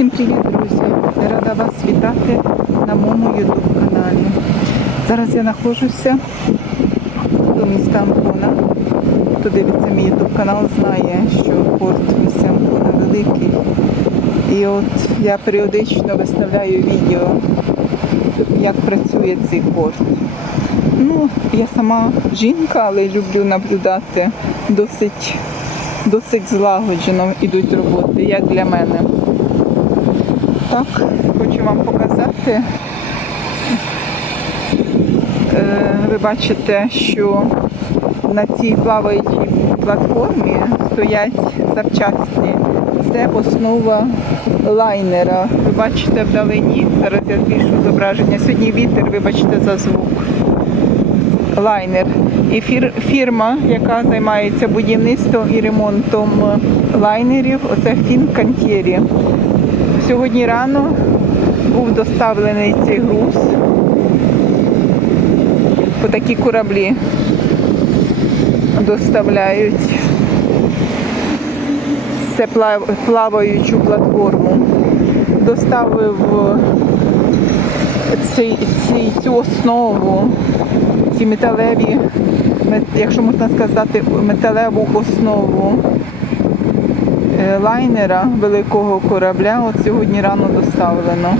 Всім привіт, друзі! Рада вас вітати на моєму YouTube каналі. Зараз я знаходжуся до міста Анкона. Хто дивиться мій YouTube канал, знає, що порт міста Анкона великий. І от я періодично виставляю відео, як працює цей порт. Ну, я сама жінка, але люблю наблюдати досить, досить злагоджено йдуть роботи, як для мене. Так, хочу вам показати. Е, Ви бачите, що на цій плаваючій платформі стоять запчасті. Це основа лайнера. Ви бачите вдалині, зараз я збільшу зображення. Сьогодні вітер, вибачте за звук. Лайнер. І фір, фірма, яка займається будівництвом і ремонтом лайнерів, оце Фінкантєрі. Сьогодні рано був доставлений цей груз по такі кораблі доставляють це плаваючу платформу. Доставив цей, цей, цю основу, ці металеві, якщо можна сказати, металеву основу е, лайнера великого корабля от сьогодні рано доставлено.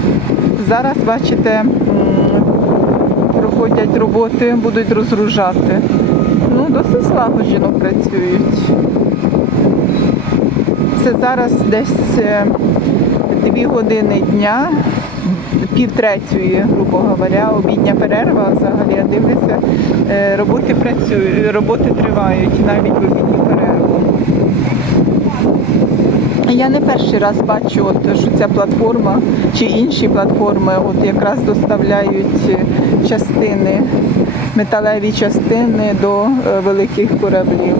Зараз, бачите, проходять роботи, будуть розгружати. Ну, досить злагоджено працюють. Це зараз десь е, дві години дня, пів третьої, грубо говоря, обідня перерва. Взагалі я дивлюся, е, роботи працюють, роботи тривають навіть в обідню Я не перший раз бачу, от, що ця платформа чи інші платформи от якраз доставляють е, частини, металеві частини до е, великих кораблів.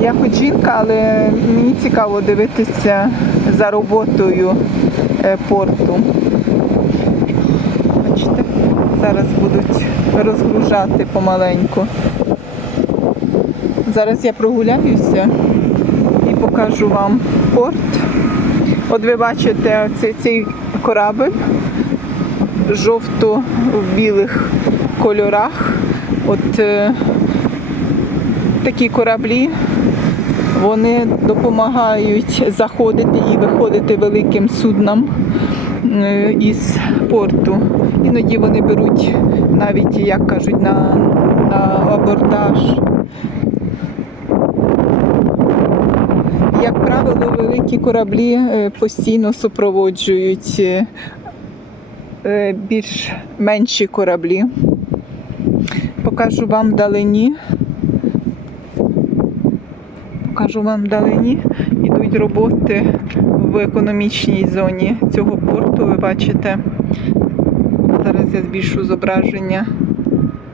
Я хоч жінка, але мені цікаво дивитися за роботою е, порту. Зараз будуть розгружати помаленьку. Зараз я прогуляюся і покажу вам порт. От ви бачите цей, цей корабль жовто в білих кольорах. От е, такі кораблі вони допомагають заходити і виходити великим суднам із порту. Іноді вони беруть навіть, як кажуть, на, на абордаж. Як правило, великі кораблі е, постійно супроводжують е, е, більш менші кораблі. Покажу вам вдалині. Покажу вам вдалині. Йдуть роботи в економічній зоні цього порту. Ви бачите, зараз я збільшу зображення.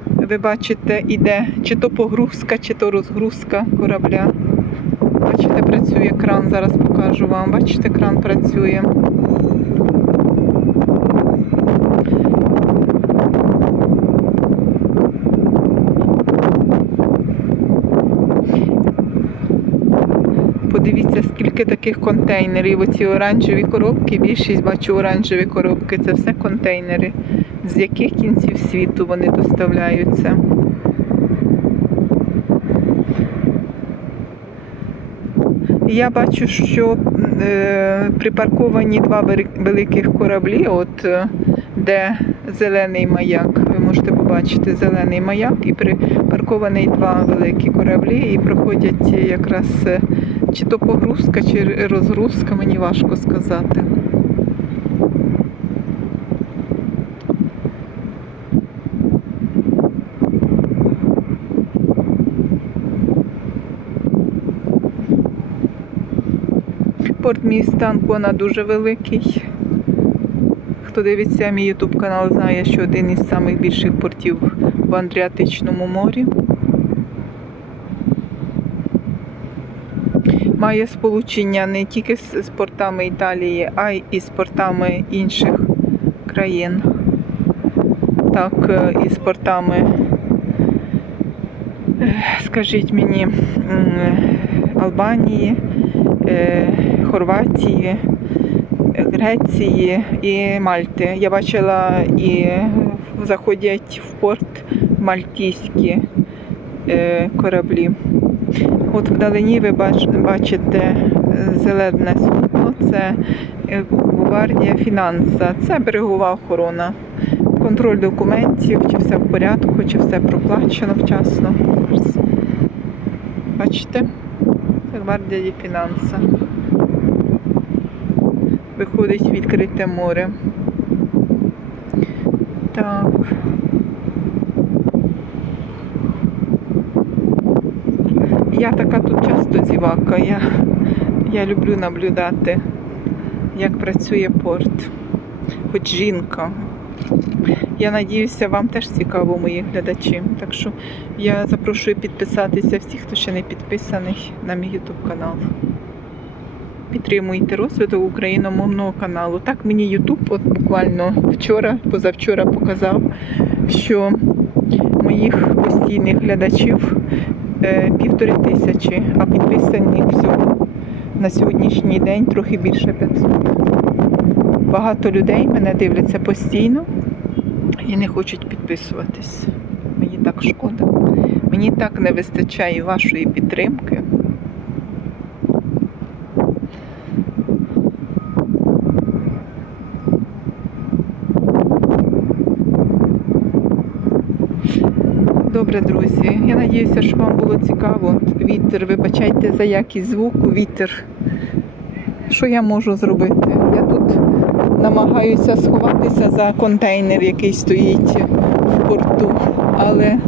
Ви бачите, іде чи то погрузка, чи то розгрузка корабля. Бачите, працює кран, зараз покажу вам. Бачите, кран працює. Подивіться, скільки таких контейнерів. Оці оранжеві коробки, більшість бачу оранжеві коробки. Це все контейнери. З яких кінців світу вони доставляються. Я бачу, що е, припарковані два великих кораблі, от е, де зелений маяк. Ви можете побачити зелений маяк і припарковані два великі кораблі, і проходять якраз е, чи то погрузка, чи розгрузка, мені важко сказати. Порт міста Анкона дуже великий. Хто дивиться мій ютуб канал, знає, що один із самих більших портів в Андріатичному морі. Має сполучення не тільки з портами Італії, а й із портами інших країн. Так, е, і з портами е, скажіть мені, Албанії, е, Хорватії, Греції і Мальти. Я бачила і заходять в порт мальтійські кораблі. От вдалині ви бач- бачите е, зелене судно, це е, гвардія фінанса, це берегова охорона. Контроль документів, чи все в порядку, чи все проплачено вчасно. Бачите? Це гвардія фінанса. Виходить відкрите море. Так. Я така тут часто зівака. Я, я люблю наблюдати, як працює порт. Хоч жінка. Я надіюся, вам теж цікаво, мої глядачі. Так що я запрошую підписатися всіх, хто ще не підписаний на мій YouTube канал. Підтримуйте розвиток україномовного каналу. Так мені YouTube от буквально вчора, позавчора показав, що моїх постійних глядачів півтори тисячі, а підписані всього на сьогоднішній день трохи більше 500. Багато людей мене дивляться постійно і не хочуть підписуватись. Мені так шкода. Мені так не вистачає вашої підтримки. Добре, друзі. Я надіюся, що вам було цікаво. Вітер, вибачайте за якість звуку, вітер. Що я можу зробити? Я тут намагаюся сховатися за контейнер, який стоїть в порту, але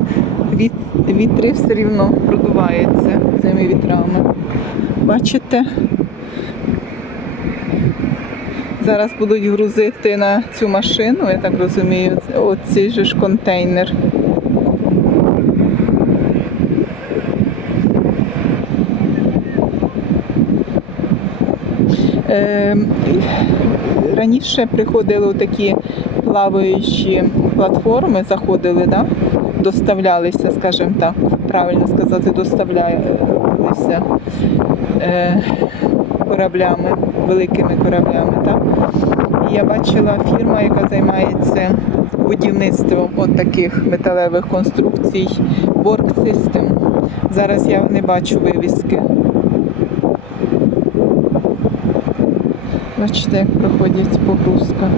від, вітри все рівно продуваються цими вітрами. Бачите? Зараз будуть грузити на цю машину, я так розумію, оцей же ж контейнер. Е, Раніше приходили такі плаваючі платформи, заходили, да? доставлялися, скажімо так, правильно сказати, доставлялися е, кораблями, великими кораблями. Так? Я бачила фірма, яка займається будівництвом от таких металевих конструкцій Borg System. Зараз я не бачу вивіски. Бачите, як проходить погрузка.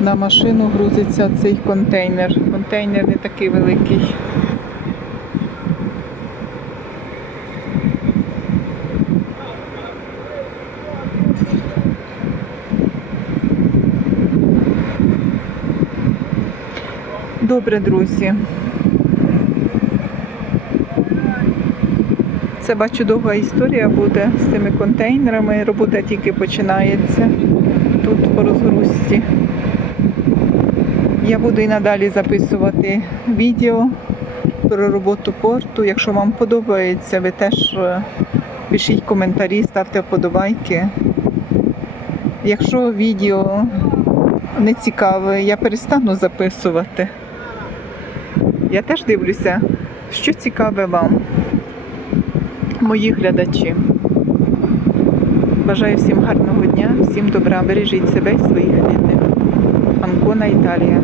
На машину грузиться цей контейнер. Контейнер не такий великий. Добре, друзі. Це бачу довга історія буде з цими контейнерами. Робота тільки починається тут по розгрузці. Я буду і надалі записувати відео про роботу порту. Якщо вам подобається, ви теж е, пишіть коментарі, ставте вподобайки. Якщо відео не цікаве, я перестану записувати. Я теж дивлюся, що цікаве вам мої глядачі. Бажаю всім гарного дня, всім добра, бережіть себе і своїх рідних. Анкона Італія.